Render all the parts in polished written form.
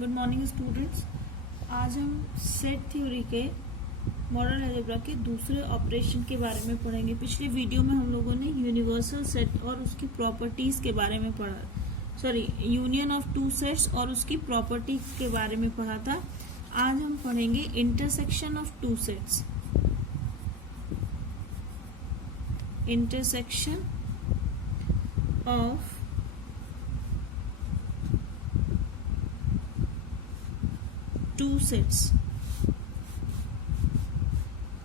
Good morning students. आज हम set theory के मॉडल अलजेब्रा के दूसरे ऑपरेशन के बारे में पढ़ेंगे। पिछले वीडियो में हम लोगों ने यूनिवर्सल सेट और उसकी प्रॉपर्टीज के बारे में पढ़ा, यूनियन ऑफ टू सेट्स और उसकी प्रॉपर्टी के बारे में पढ़ा था। आज हम पढ़ेंगे intersection of two sets. Intersection of two sets,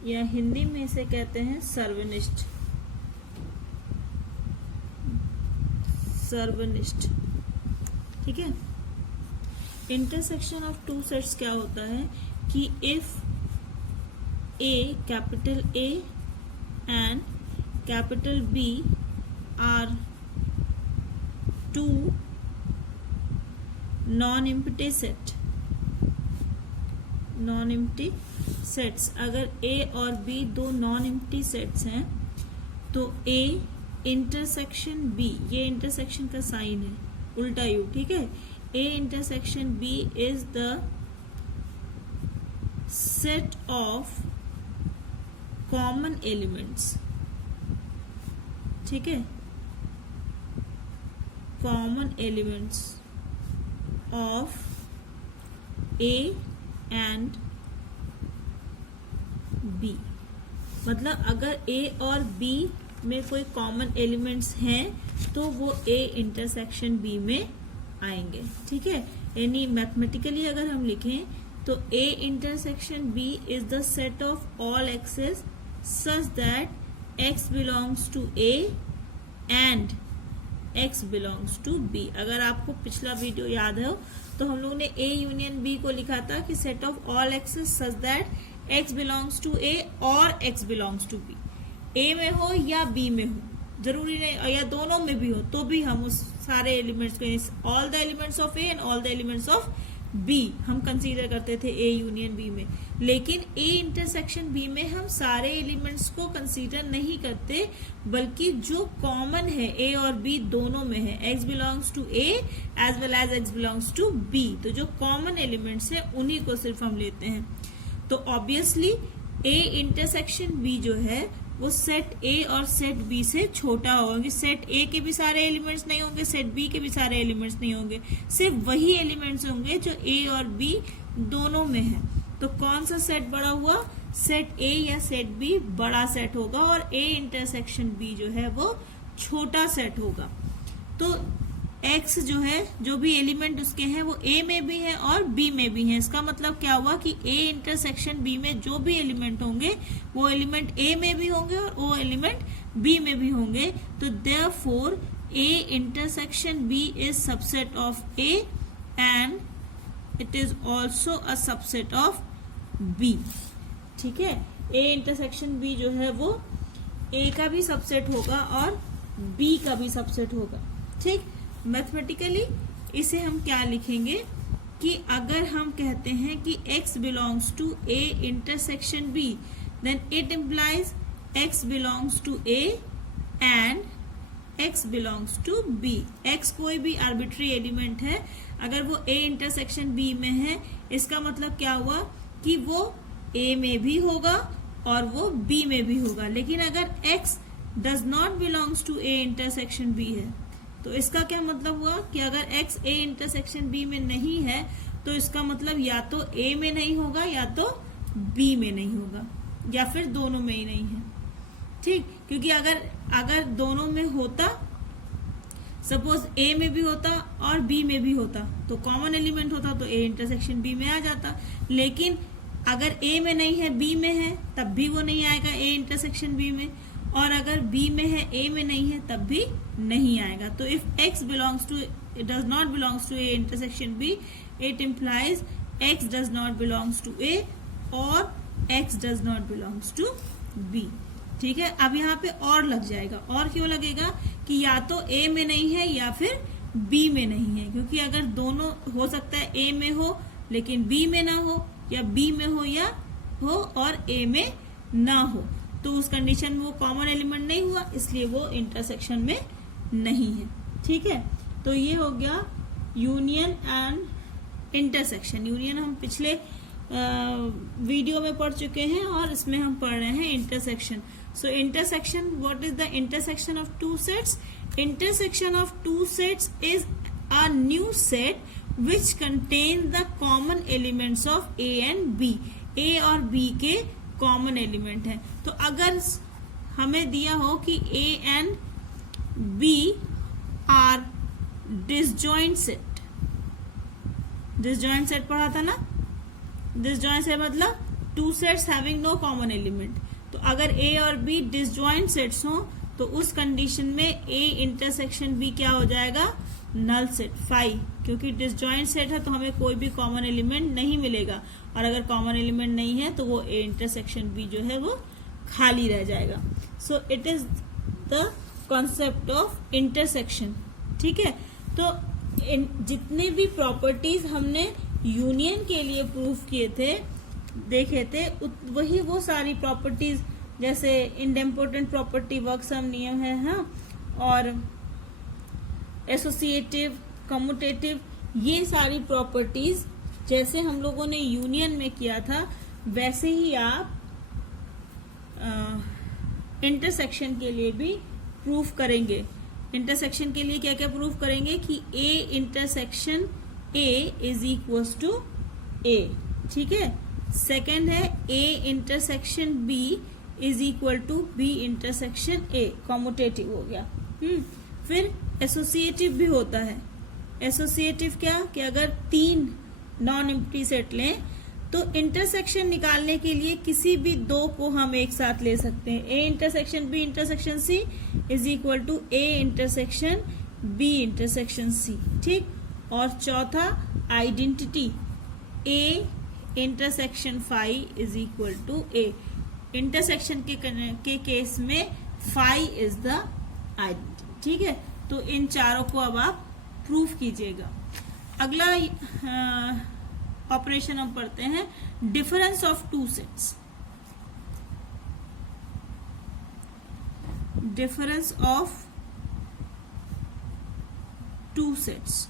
या हिंदी में इसे कहते हैं सर्वनिष्ठ। ठीक है। इंटरसेक्शन ऑफ टू सेट्स क्या होता है कि if A, capital A and capital B are two non empty sets, अगर ए और बी दो नॉन एम्प्टी सेट्स हैं तो ए इंटरसेक्शन बी, ये इंटरसेक्शन का साइन है, उल्टा यू, ठीक है। A intersection B is the set of common elements, ठीक है, common elements of A and B. मतलब अगर ए और बी में कोई कॉमन एलिमेंट्स हैं तो वो ए इंटरसेक्शन बी में आएंगे, ठीक है। यानी मैथमेटिकली अगर हम लिखें तो A intersection B is the set of all x's such that x belongs to A and x belongs to B. अगर आपको पिछला वीडियो याद हो तो हम लोग ने ए यूनियन बी को लिखा था कि set of all x's such that x belongs to A और x belongs to B. A में हो या बी में हो, जरूरी नहीं, या दोनों में भी हो तो भी हम उस सारे एलिमेंट्स को, all the elements of A and all the elements of B हम कंसीडर करते थे ए यूनियन बी में। लेकिन ए इंटरसेक्शन बी में हम सारे एलिमेंट्स को कंसीडर नहीं करते, बल्कि जो कॉमन है ए और बी दोनों में है, x belongs to A as well as x belongs to B, तो जो कॉमन एलिमेंट्स है उन्हीं को सिर्फ हम लेते हैं। तो ऑब्वियसली ए इंटरसेक्शन बी जो है वो सेट ए और सेट बी से छोटा होगा। सेट ए के भी सारे एलिमेंट्स नहीं होंगे, सेट बी के भी सारे एलिमेंट्स नहीं होंगे, सिर्फ वही एलिमेंट्स होंगे जो ए और बी दोनों में है। तो कौन सा सेट बड़ा हुआ? सेट ए या सेट बी बड़ा सेट होगा और ए इंटरसेक्शन बी जो है वो छोटा सेट होगा। तो एक्स जो है, जो भी एलिमेंट उसके हैं वो ए में भी है और बी में भी है। इसका मतलब क्या हुआ कि ए इंटरसेक्शन बी में जो भी एलिमेंट होंगे वो एलिमेंट ए में भी होंगे और वो एलिमेंट बी में भी होंगे। तो therefore A intersection B is subset of A and it is also a subset of B, ठीक है। ए इंटरसेक्शन बी जो है वो ए का भी सबसेट होगा और बी का भी सबसेट होगा, ठीक। मैथमेटिकली इसे हम क्या लिखेंगे कि अगर हम कहते हैं कि x belongs to a intersection b, then it implies x belongs to a and x belongs to b। x कोई भी आर्बिट्री एलिमेंट है, अगर वो a इंटरसेक्शन b में है, इसका मतलब क्या हुआ कि वो a में भी होगा और वो b में भी होगा। लेकिन अगर x does not belongs to a intersection b है तो इसका क्या मतलब हुआ कि अगर x a इंटरसेक्शन b में नहीं है तो इसका मतलब या तो a में नहीं होगा या तो b में नहीं होगा या फिर दोनों में ही नहीं है, ठीक। क्योंकि अगर दोनों में होता, सपोज a में भी होता और b में भी होता तो कॉमन एलिमेंट होता तो a इंटरसेक्शन b में आ जाता। लेकिन अगर a में नहीं है b में है तब भी वो नहीं आएगा a इंटरसेक्शन b में, और अगर b में है a में नहीं है तब भी नहीं आएगा। तो if x belongs to, it does not belongs to a intersection b, it implies x does not belongs to a और x does not belongs to b, ठीक है। अब यहाँ पे और लग जाएगा, और क्यों लगेगा कि या तो a में नहीं है या फिर b में नहीं है, क्योंकि अगर दोनों हो सकता है a में हो लेकिन b में ना हो, या b में हो या हो और a में ना हो, तो उस कंडीशन में वो कॉमन एलिमेंट नहीं हुआ, इसलिए वो इंटरसेक्शन में नहीं है, ठीक है। तो ये हो गया यूनियन एंड इंटरसेक्शन। यूनियन हम पिछले वीडियो में पढ़ चुके हैं और इसमें हम पढ़ रहे हैं intersection. So intersection, what is the intersection of two sets? Intersection of two sets is a new set which contain the common elements of A and B. A और बी के कॉमन एलिमेंट है। तो अगर हमें दिया हो कि A and B are disjoint set, disjoint set पढ़ा था ना, डिसजॉइंट सेट मतलब two sets having no common element. तो अगर ए और बी डिसजॉइंट सेट्स हो तो उस कंडीशन में ए इंटरसेक्शन बी क्या हो जाएगा? Null set, phi. क्योंकि डिसजॉइंट सेट है तो हमें कोई भी कॉमन एलिमेंट नहीं मिलेगा, और अगर कॉमन एलिमेंट नहीं है तो वो ए इंटरसेक्शन बी जो है वो खाली रह जाएगा। So it is the concept of intersection. ठीक है, तो जितने भी प्रॉपर्टीज हमने यूनियन के लिए प्रूफ किए थे, देखे थे, वही वो सारी प्रॉपर्टीज जैसे इंडेम्पोर्टेंट प्रॉपर्टी, वर्कसम नियम है, हाँ, और एसोसिएटिव, कम्यूटेटिव, ये सारी प्रॉपर्टीज जैसे हम लोगों ने यूनियन में किया था वैसे ही आप इंटरसेक्शन के लिए भी प्रूफ करेंगे। इंटरसेक्शन के लिए क्या क्या प्रूफ करेंगे कि A intersection A is equals to A. ठीक है, सेकंड है A intersection B is equal to B intersection A, commutative हो गया। फिर एसोसिएटिव भी होता है। एसोसिएटिव क्या कि अगर 3 नॉन एम्प्टी सेट लें तो इंटरसेक्शन निकालने के लिए किसी भी 2 को हम एक साथ ले सकते हैं। A intersection B intersection C is equal to A intersection B intersection C. ठीक, और चौथा identity, A intersection phi is equal to A. Intersection के केस में फाई इज द आइडेंटिटी। ठीक है, तो इन चारों को अब आप प्रूफ कीजिएगा। अगला ऑपरेशन हम पढ़ते हैं, difference of two sets. Difference of two sets,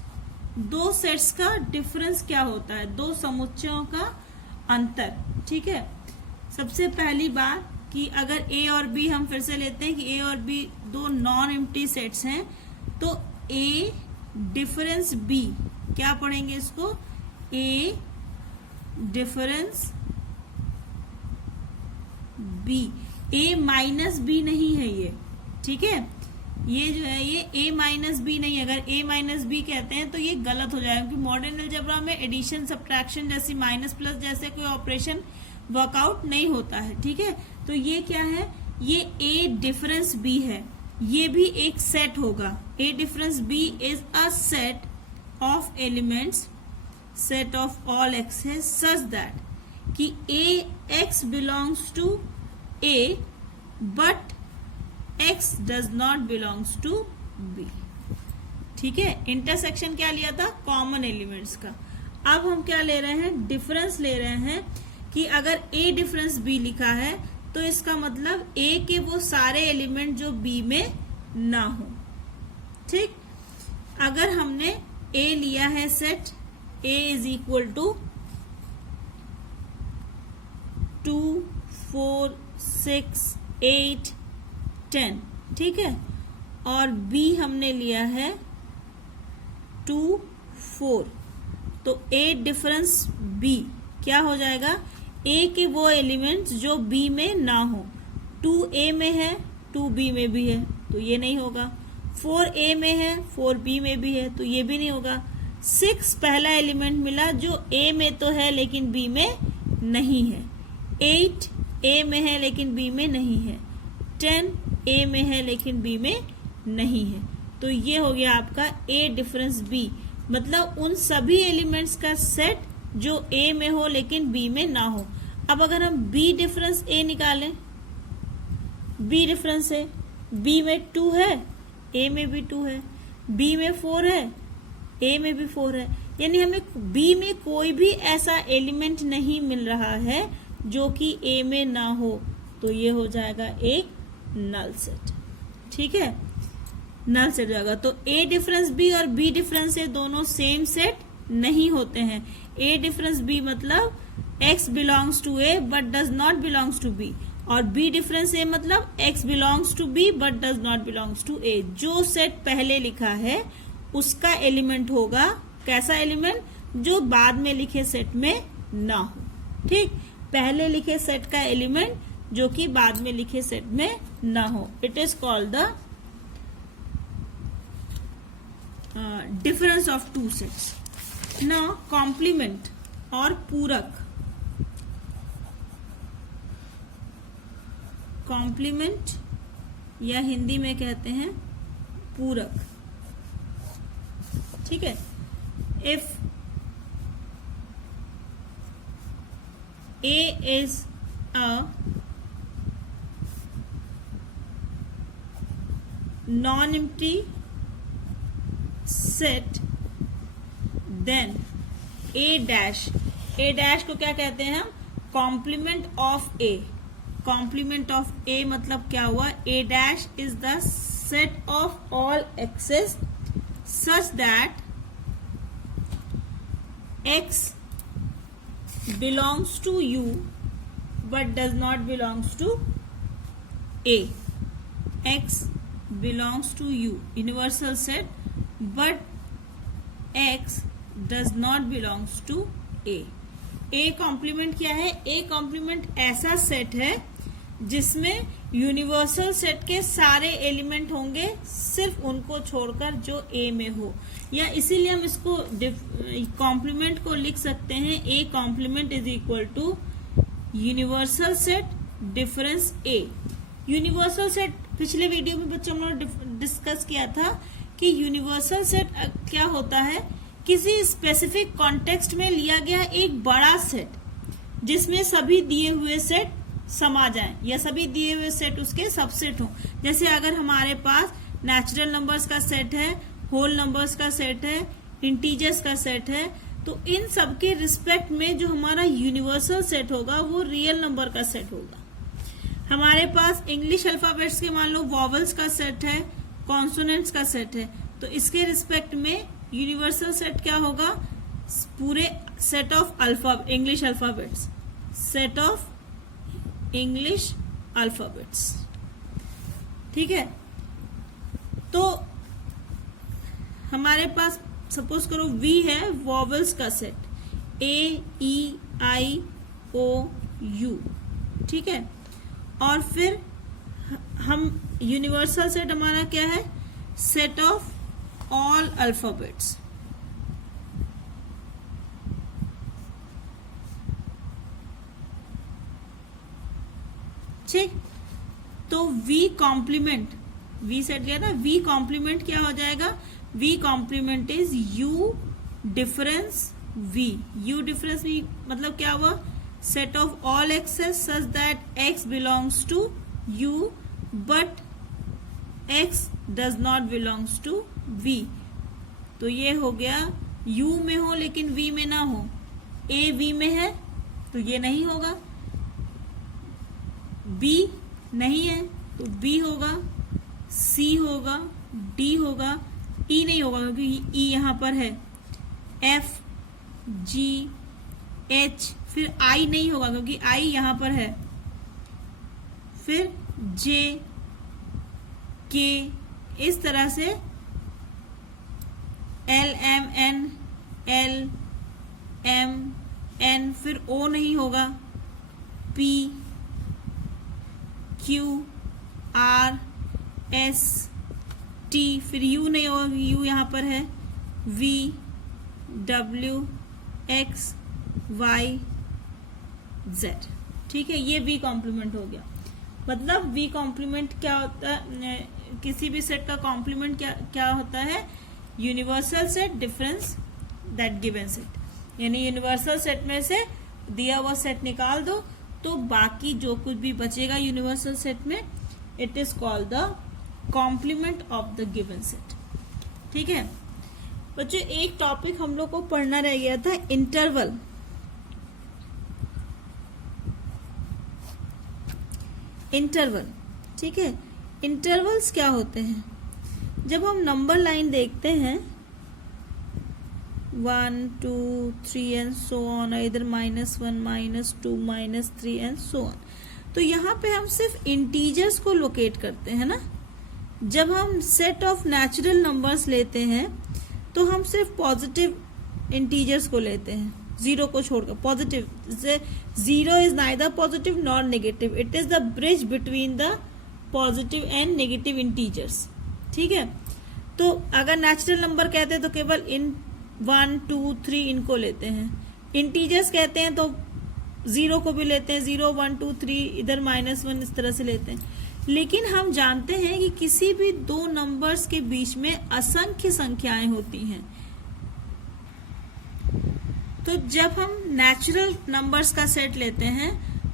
2 sets का डिफरेंस क्या होता है? 2 समुच्चयों का अंतर। ठीक है, सबसे पहली बात कि अगर ए और बी हम फिर से लेते हैं कि ए और बी 2 नॉन एम्प्टी सेट्स हैं, तो ए डिफरेंस बी, क्या पढ़ेंगे इसको? ए डिफरेंस बी, ए माइनस बी नहीं है ये। ठीक है, ये जो है ये ए माइनस बी नहीं है। अगर ए माइनस बी कहते हैं तो ये गलत हो जाएगा, क्योंकि मॉडर्न अलजेब्रा में एडिशन, सब्ट्रैक्शन जैसी, माइनस प्लस जैसे कोई ऑपरेशन वर्कआउट नहीं होता है। ठीक है, तो ये क्या है? ये ए डिफरेंस बी है, ये भी एक सेट होगा। A difference B is a set of elements, set of all x है, सच दैट कि A x belongs to A but x does not belongs to B. ठीक है, इंटरसेक्शन क्या लिया था? कॉमन एलिमेंट्स का। अब हम क्या ले रहे हैं? डिफरेंस ले रहे हैं कि अगर ए डिफरेंस बी लिखा है तो इसका मतलब ए के वो सारे एलिमेंट जो बी में ना हो। ठीक, अगर हमने ए लिया है set, A is equal to 2, 4, 6, 8, 10। ठीक है, और बी हमने लिया है 2, 4, तो ए डिफरेंस बी क्या हो जाएगा? ए के वो एलिमेंट्स जो बी में ना हो। 2 ए में है, 2 बी में भी है, तो ये नहीं होगा। 4 ए में है, 4 बी में भी है, तो ये भी नहीं होगा। 6 पहला एलिमेंट मिला जो ए में तो है लेकिन बी में नहीं है। 8 ए में है लेकिन बी में नहीं है। 10 ए में है लेकिन बी में नहीं है। तो ये हो गया आपका ए डिफरेंस बी, मतलब उन सभी एलिमेंट्स का सेट जो ए में हो लेकिन बी में ना हो। अब अगर हम बी डिफरेंस ए निकालें, बी डिफरेंस है, बी में 2 है, ए में भी 2 है, बी में 4 है, ए में भी 4 है, यानी हमें बी में कोई भी ऐसा एलिमेंट नहीं मिल रहा है जो कि ए में ना हो, तो ये हो जाएगा एक नल सेट। ठीक है, नल सेट जाएगा। तो ए डिफरेंस बी और बी डिफरेंस ए दोनों सेम सेट नहीं होते हैं। ए डिफरेंस बी मतलब x belongs to A but does not belongs to B, और बी डिफरेंस ए मतलब x belongs to B but does not belongs to A. जो set पहले लिखा है उसका एलिमेंट होगा कैसा एलिमेंट, जो बाद में लिखे सेट में ना हो। ठीक, पहले लिखे सेट का एलिमेंट जो कि बाद में लिखे सेट में ना हो, it is called the difference of two sets. Now complement और पूरक। कॉम्प्लीमेंट या हिंदी में कहते हैं पूरक। ठीक है, if A is a non-empty set, then A dash को क्या कहते हैं हम, complement of A। Complement of A मतलब क्या हुआ, A dash is the set of all x's such that x belongs to U but does not belongs to A. X belongs to U, universal set, but X does not belongs to A. A complement क्या है, A complement ऐसा set है जिसमें universal set के सारे element होंगे सिर्फ उनको छोड़कर जो A में हो, या इसीलिए हम इसको कॉम्प्लीमेंट को लिख सकते हैं A complement is equal to universal set difference A। Universal set पिछले वीडियो में बच्चों हम लोग डिस्कस किया था कि यूनिवर्सल सेट क्या होता है, किसी स्पेसिफिक कॉन्टेक्स्ट में लिया गया एक बड़ा सेट जिसमें सभी दिए हुए सेट समा जाएं या सभी दिए हुए सेट उसके सबसेट हों। जैसे अगर हमारे पास नेचुरल नंबर्स का सेट है, होल नंबर्स का सेट है, इंटीजर्स का सेट है, तो इन सब के रिस्पेक्ट में जो हमारा यूनिवर्सल सेट होगा वो रियल नंबर का सेट होगा। हमारे पास इंग्लिश अल्फाबेट्स के मान लो वॉवल्स का सेट है, कॉन्सोनेंट्स का सेट है, तो इसके रिस्पेक्ट में यूनिवर्सल सेट क्या होगा, पूरे set of English alphabets, set of English alphabets. ठीक है, तो हमारे पास सपोज करो V है वॉवल्स का set, A E I O U। ठीक है, और फिर हम यूनिवर्सल सेट हमारा क्या है, सेट ऑफ ऑल अल्फाबेट्स। ठीक, तो V कॉम्प्लीमेंट, V सेट लिया था, V कॉम्प्लीमेंट क्या हो जाएगा, V complement is U difference V। U difference V मतलब क्या हुआ, set of all x's such that X belongs to U but X does not belongs to V। तो ये हो गया U में हो लेकिन V में ना हो, A V में है तो ये नहीं होगा, B नहीं है तो B होगा, C होगा, D होगा, E नहीं होगा क्योंकि E यहां पर है, F G H, फिर I नहीं होगा क्योंकि I यहां पर है, फिर J K, इस तरह से L M N L M N, फिर O नहीं होगा, P Q R S T, फिर U नहीं होगा, U यहां पर है, V W X Y Z। ठीक है, ये V कॉम्प्लीमेंट हो गया। मतलब V कॉम्प्लीमेंट क्या होता है, किसी भी सेट का कॉम्प्लीमेंट क्या होता है, universal set difference that given set. यानी यूनिवर्सल सेट में से दिया हुआ सेट निकाल दो तो बाकी जो कुछ भी बचेगा यूनिवर्सल सेट में, it is called the complement of the given set. ठीक है बच्चों, एक टॉपिक हम लोग को पढ़ना रह गया था, इंटरवल। इंटरवल, ठीक है, इंटरवल्स क्या होते हैं, जब हम नंबर लाइन देखते हैं, 1 2 3 एंड सो ऑन, इधर -1 -2 -3 एंड सो ऑन। तो यहाँ पे हम सिर्फ इंटीजर्स को लोकेट करते हैं ना। जब हम सेट ऑफ नेचुरल नंबर्स लेते हैं तो हम सिर्फ पॉजिटिव इंटीजर्स को लेते हैं, जीरो को छोड़कर। पॉजिटिव से zero is neither positive nor negative, it is the bridge between the positive and negative integers. ठीक है, तो अगर नेचुरल नंबर कहते हैं तो केवल इन 1 2 3 इनको लेते हैं। इंटीजर्स कहते हैं तो जीरो को भी लेते हैं, 0 1 2 3, इधर -1, इस तरह से लेते हैं। लेकिन हम जानते हैं कि किसी भी दो नंबर्स के बीच में असंख्य संख्याएं होती हैं। तो जब हम नेचुरल नंबर्स का सेट लेते हैं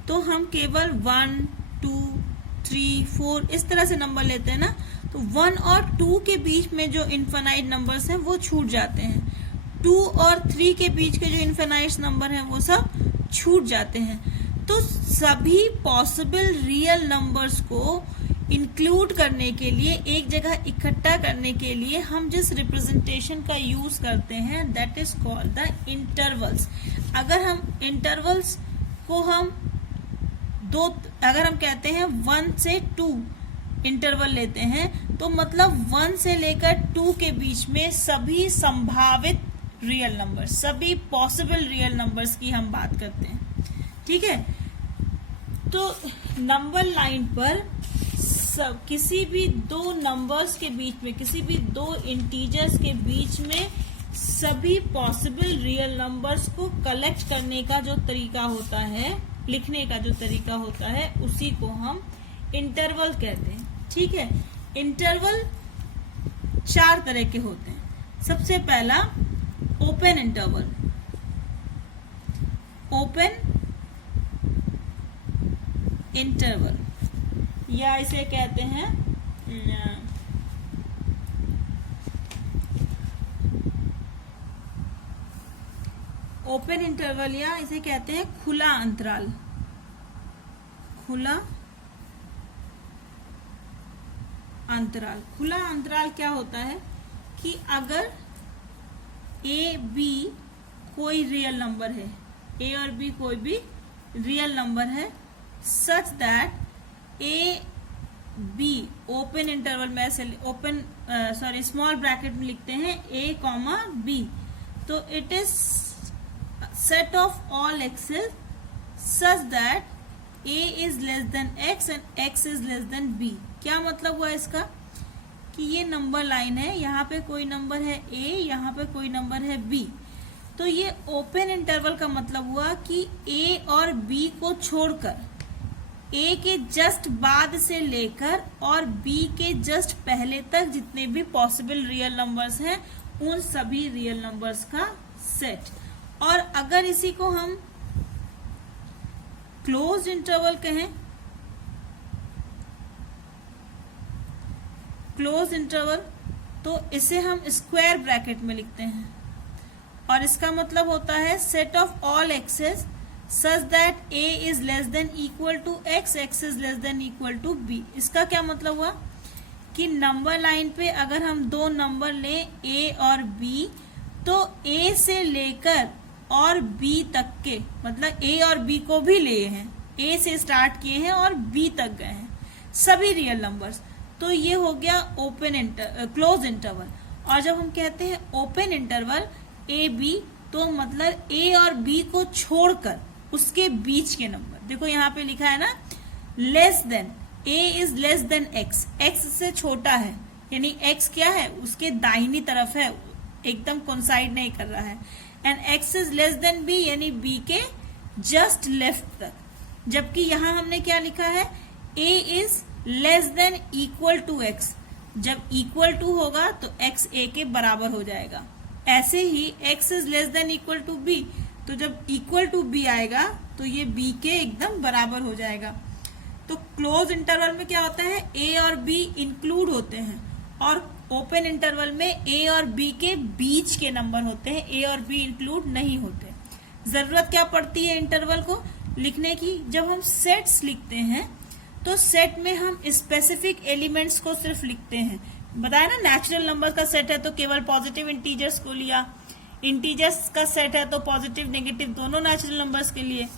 तो हम केवल 1 2 3 4 इस तरह से नंबर लेते हैं ना। तो 1 और 2 के बीच में जो इनफाइनाइट नंबर्स हैं वो छूट जाते हैं। 2 और 3 के बीच के जो इनफाइनाइट नंबर हैं वो सब छूट जाते हैं। तो सभी पॉसिबल रियल नंबर्स को इंक्लूड करने के लिए, एक जगह इकट्ठा करने के लिए हम जिस रिप्रेजेंटेशन का यूज करते हैं that is called the intervals. अगर हम इंटरवल्स को अगर हम कहते हैं 1 से 2 इंटरवल लेते हैं तो मतलब 1 से लेकर 2 के बीच में सभी संभावित रियल नंबर्स, सभी पॉसिबल रियल नंबर्स की हम बात करते हैं। ठीक है, तो नंबर लाइन पर किसी भी दो नंबर्स के बीच में, किसी भी दो इंटीजर्स के बीच में सभी पॉसिबल रियल नंबर्स को कलेक्ट करने का जो तरीका होता है, लिखने का जो तरीका होता है, उसी को हम इंटरवल कहते हैं। ठीक है, इंटरवल 4 तरह के होते हैं। सबसे पहला ओपन इंटरवल। ओपन इंटरवल या इसे कहते हैं ओपन इंटरवल, या इसे कहते हैं खुला अंतराल। खुला अंतराल। खुला अंतराल क्या होता है कि अगर ए बी कोई रियल नंबर है, ए और बी कोई भी रियल नंबर है, such that A B open interval में ऐसे स्मॉल ब्रैकेट में लिखते हैं ए कॉमा बी। तो it is set of all x's such that A is less than x and x is less than B. क्या मतलब हुआ इसका कि ये नंबर लाइन है, यहाँ पे कोई नंबर है ए, यहाँ पे कोई नंबर है बी। तो ये ओपन इंटरवल का मतलब हुआ कि ए और बी को छोड़कर, ए के जस्ट बाद से लेकर और बी के जस्ट पहले तक जितने भी पॉसिबल रियल नंबर्स हैं उन सभी रियल नंबर्स का सेट। और अगर इसी को हम क्लोज इंटरवल कहें, क्लोज इंटरवल, तो इसे हम स्क्वायर ब्रैकेट में लिखते हैं और इसका मतलब होता है set of all x's such that A is less than equal to x, x is less than equal to B. इसका क्या मतलब हुआ कि नंबर लाइन पे अगर हम दो नंबर लें ए और बी, तो ए से लेकर और बी तक के, मतलब ए और बी को भी लिए हैं, ए से स्टार्ट किए हैं और बी तक गए हैं, सभी रियल नंबर्स। तो ये हो गया क्लोज इंटरवल। और जब हम कहते हैं ओपन इंटरवल ए बी, तो मतलब ए और बी को छोड़कर उसके बीच के नंबर। देखो यहाँ पे लिखा है ना less than, A is less than x, x से छोटा है, यानी एक्स क्या है उसके दाहिनी तरफ है, एकदम कोइंसाइड नहीं कर रहा है। And x is less than B, यानी बी के जस्ट लेफ्ट तक। जबकि यहां हमने क्या लिखा है, A is less than equal to x. जब इक्वल टू होगा तो एक्स ए के बराबर हो जाएगा। ऐसे ही x is less than equal to B, तो जब इक्वल टू बी आएगा तो ये बी के एकदम बराबर हो जाएगा। तो क्लोज इंटरवल में क्या होता है, ए और बी इंक्लूड होते हैं और ओपन इंटरवल में ए और बी के बीच के नंबर होते हैं, ए और बी इंक्लूड नहीं होते। जरूरत क्या पड़ती है इंटरवल को लिखने की, जब हम सेट्स लिखते हैं तो सेट में हम स्पेसिफिक एलिमेंट्स को सिर्फ लिखते हैं। बताया ना नेचुरल नंबर का सेट है तो केवल पॉजिटिव इंटीजर्स को लिया, इंटीजर्स का सेट है तो पॉजिटिव नेगेटिव दोनों नेचुरल नंबर्स के लिए,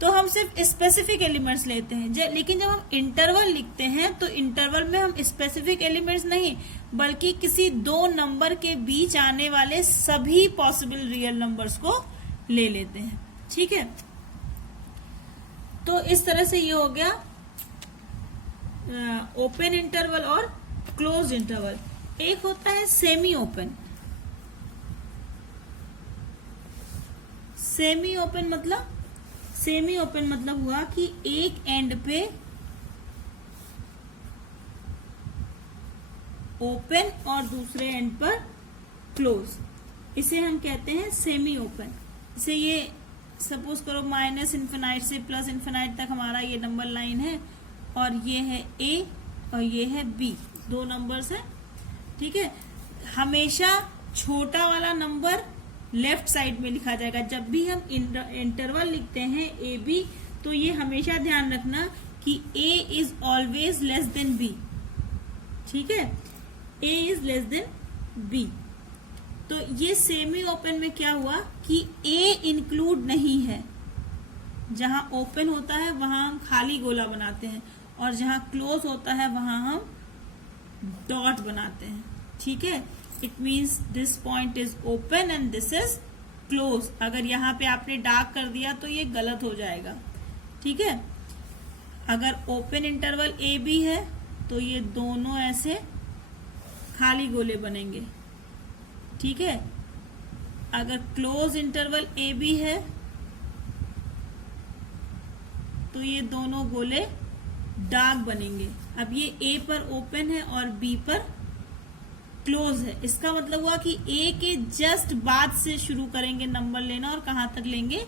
तो हम सिर्फ स्पेसिफिक एलिमेंट्स लेते हैं। लेकिन जब हम इंटरवल लिखते हैं तो इंटरवल में हम स्पेसिफिक एलिमेंट्स नहीं बल्कि किसी दो नंबर के बीच आने वाले सभी पॉसिबल रियल नंबर्स को ले लेते हैं। ठीक है, तो इस तरह से ये हो गया ओपन इंटरवल और क्लोज इंटरवल। एक होता है सेमी ओपन। सेमी ओपन मतलब हुआ कि एक एंड पे ओपन और दूसरे एंड पर क्लोज, इसे हम कहते हैं सेमी ओपन। इसे ये सपोज करो माइनस इन्फिनाइट से प्लस इन्फिनाइट तक हमारा ये नंबर लाइन है और ये है ए और ये है बी, दो नंबर्स है। ठीक है, हमेशा छोटा वाला नंबर लेफ्ट साइड में लिखा जाएगा। जब भी हम इंटरवल लिखते हैं ए बी तो ये हमेशा ध्यान रखना कि A is always less than B. ठीक है, A is less than B. तो ये सेमी ओपन में क्या हुआ कि ए इंक्लूड नहीं है। जहां ओपन होता है वहां हम खाली गोला बनाते हैं और जहां क्लोज होता है वहां हम डॉट बनाते हैं। ठीक है, it means this point is open and this is close. अगर यहाँ पे आपने डार्क कर दिया तो ये गलत हो जाएगा। ठीक है, अगर ओपन इंटरवल ए बी है तो ये दोनों ऐसे खाली गोले बनेंगे। ठीक है, अगर क्लोज इंटरवल ए बी है तो ये दोनों गोले डार्क बनेंगे। अब ये ए पर ओपन है और बी पर क्लोज है, इसका मतलब हुआ कि ए के जस्ट बाद से शुरू करेंगे नंबर लेना और कहां तक लेंगे,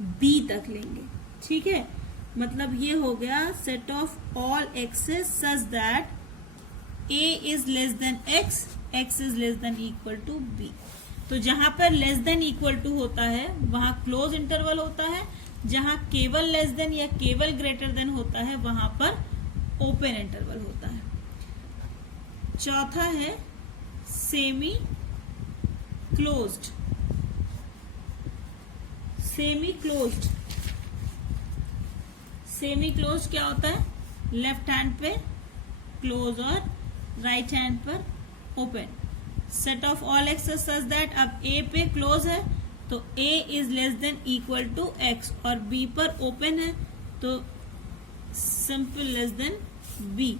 बी तक लेंगे। ठीक है, मतलब ये हो गया set of all x's such that A is less than x, x is less than equal to B. तो जहां पर लेस देन इक्वल टू होता है वहां क्लोज इंटरवल होता है, जहां केवल लेस देन या केवल ग्रेटर देन होता है वहां पर ओपन इंटरवल होता है। चौथा है सेमी क्लोज्ड। सेमी क्लोज्ड क्या होता है, लेफ्ट हैंड पे क्लोज और राइट हैंड पर open. Set of all x's such that अब ए पे क्लोज है तो A is less than equal to x और बी पर ओपन है तो simple less than B.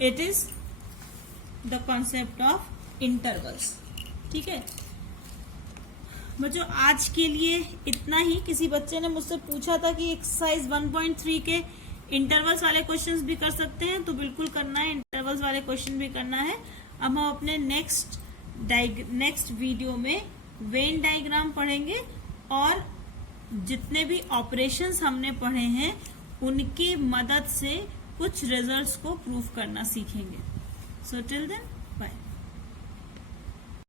It is the concept of intervals. ठीक है बच्चों, आज के लिए इतना ही। किसी बच्चे ने मुझसे पूछा था कि एक्सरसाइज 1.3 के इंटरवल्स वाले क्वेश्चंस भी कर सकते हैं, तो बिल्कुल करना है, इंटरवल्स वाले क्वेश्चन भी करना है। अब हम अपने नेक्स्ट वीडियो में वेन डायग्राम पढ़ेंगे और जितने भी ऑपरेशंस हमने पढ़े हैं उनकी मदद से कुछ रिजल्ट्स को प्रूव करना सीखेंगे। So till then bye.